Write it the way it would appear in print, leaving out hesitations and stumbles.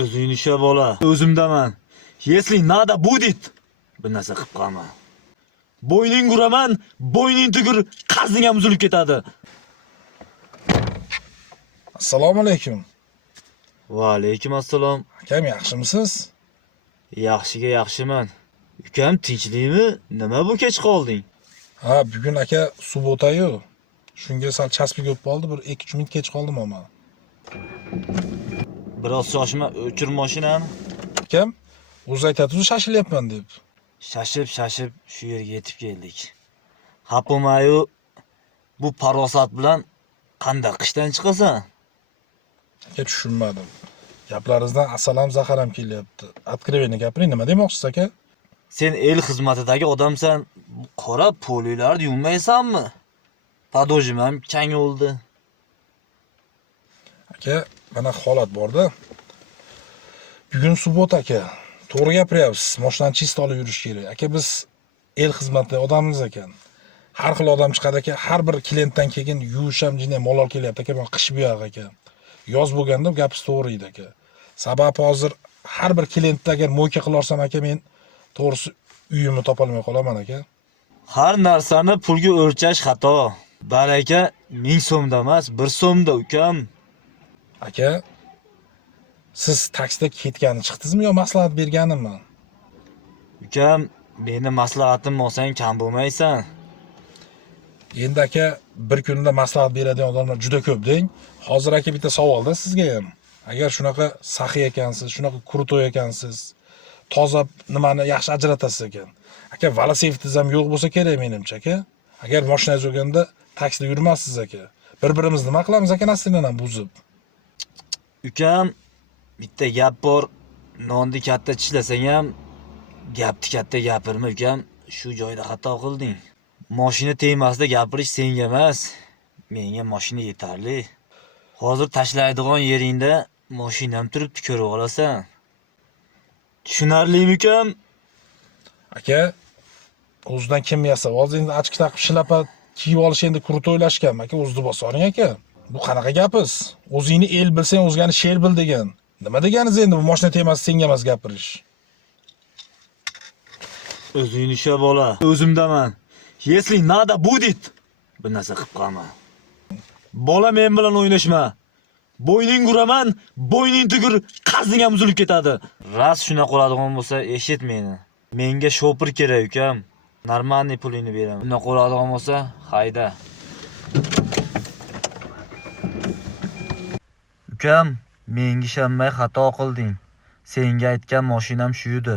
O'zing ishla bola. O'zimdaman. Если надо будет. Bir narsa qilib qolma. Bo'yning uraman, bo'yning tugur, qazing ham uzilib ketadi. Assalomu alaykum. Va alaykum assalom. Akam yaxshimisiz? Yaxshiga yaxshiman. Ukam tinchlikmi? Nima bu kech qolding? Ha, bugun aka subota-yu. Shunga sal chaspi ko'p bo'ldi, bir 2-3 minut kech qoldim ama. Biroz shoshma, o'chir mashinani. Akam, o'zi aytadi, shashilyapman deb. Shashib shu yerga yetib keldik. Hapomayu bu farosat bilan qanday qishdan chiqasan? Aka tushunmadim. Gaplaringizdan asalam zaharam kelyapti. Откровенно gapiring, nima demoqchisiz aka? Sen el xizmatidagi odamsan, qora polilarni yummaysanmi? Padojim ham kang oldi. Aka, mana holat borda. Bugun subota aka. To'g'ri gapiryapsiz. Mashinani chist olib yurish kerak. Aka, biz el xizmatida odammiz ekan. Har xil odam chiqadi aka. Har bir klientdan keyin yuvisham jinay malol kelyapti aka. Men qish bu yoq aka. Yoz bo'lganda gapingiz to'g'ri edi aka. Sabab hozir har bir klientda agar mo'yka qilarsam aka, men to'g'risi uyimni topolmay qolaman aka. Har narsani pulga o'lchash xato. Baraka 1000 so'mda emas, 1 so'mda ukam. Aka, siz taksida ketgani chiqdingizmi yo maslahat berganimmi? Ukam, meni maslahatim olsang kam bo'lmaysan. Endi aka, bir kunda maslahat beradigan odamlar juda ko'p deng. Hozir aka bitta savolda sizga ham. Agar shunaqa saxiy ekansiz, shunaqa krutoy ekansiz, toza nimani yaxshi ajratasiz ekan. Aka, velosipedingiz ham yo'q bo'lsa kerak menimcha aka. Agar mashinangiz bo'lganda taksida yurmassiz aka. Bir-birimizni nima qilamiz aka, nasibni ham buzib. Ukam, bitta gap bor. Nonni katta tishlasang ham gapni katta gapirma ukam. Shu joyda xato qilding. Mashina temasida gapirish senga emas, menga mashina yetarli. Hozir tashlaydigan yeringda mashinam turibdi, ko'rib olasan. Tushunarlimi ukam? Aka, o'zidan kim yasa? Hozir endi ochki taqib shlapa kiyib olish endi krutoylashgan. Aka, o'zini bosoring aka. Bu qanaqa gapiz? O'zingni el bilsang, o'zgani sher bil degan. Nima deganingiz endi bu mashina temasi senga emas gapirish? O'zing ishla bola. O'zimdaman. Если надо будет. Bir narsa qilib qolma. Bola men bilan o'ynashma. Bo'yning uraman, bo'yning tugur, qazing ham uzilib ketadi. Ras shuna qoladigan bo'lsa, eshit meni. Menga shopir kerak ukam. Normalniy pulini beraman. Bunda qoladigan bo'lsa, hayda. Ukam, menga ishonmay xato qilding. Senga aytgan mashinam shu edi.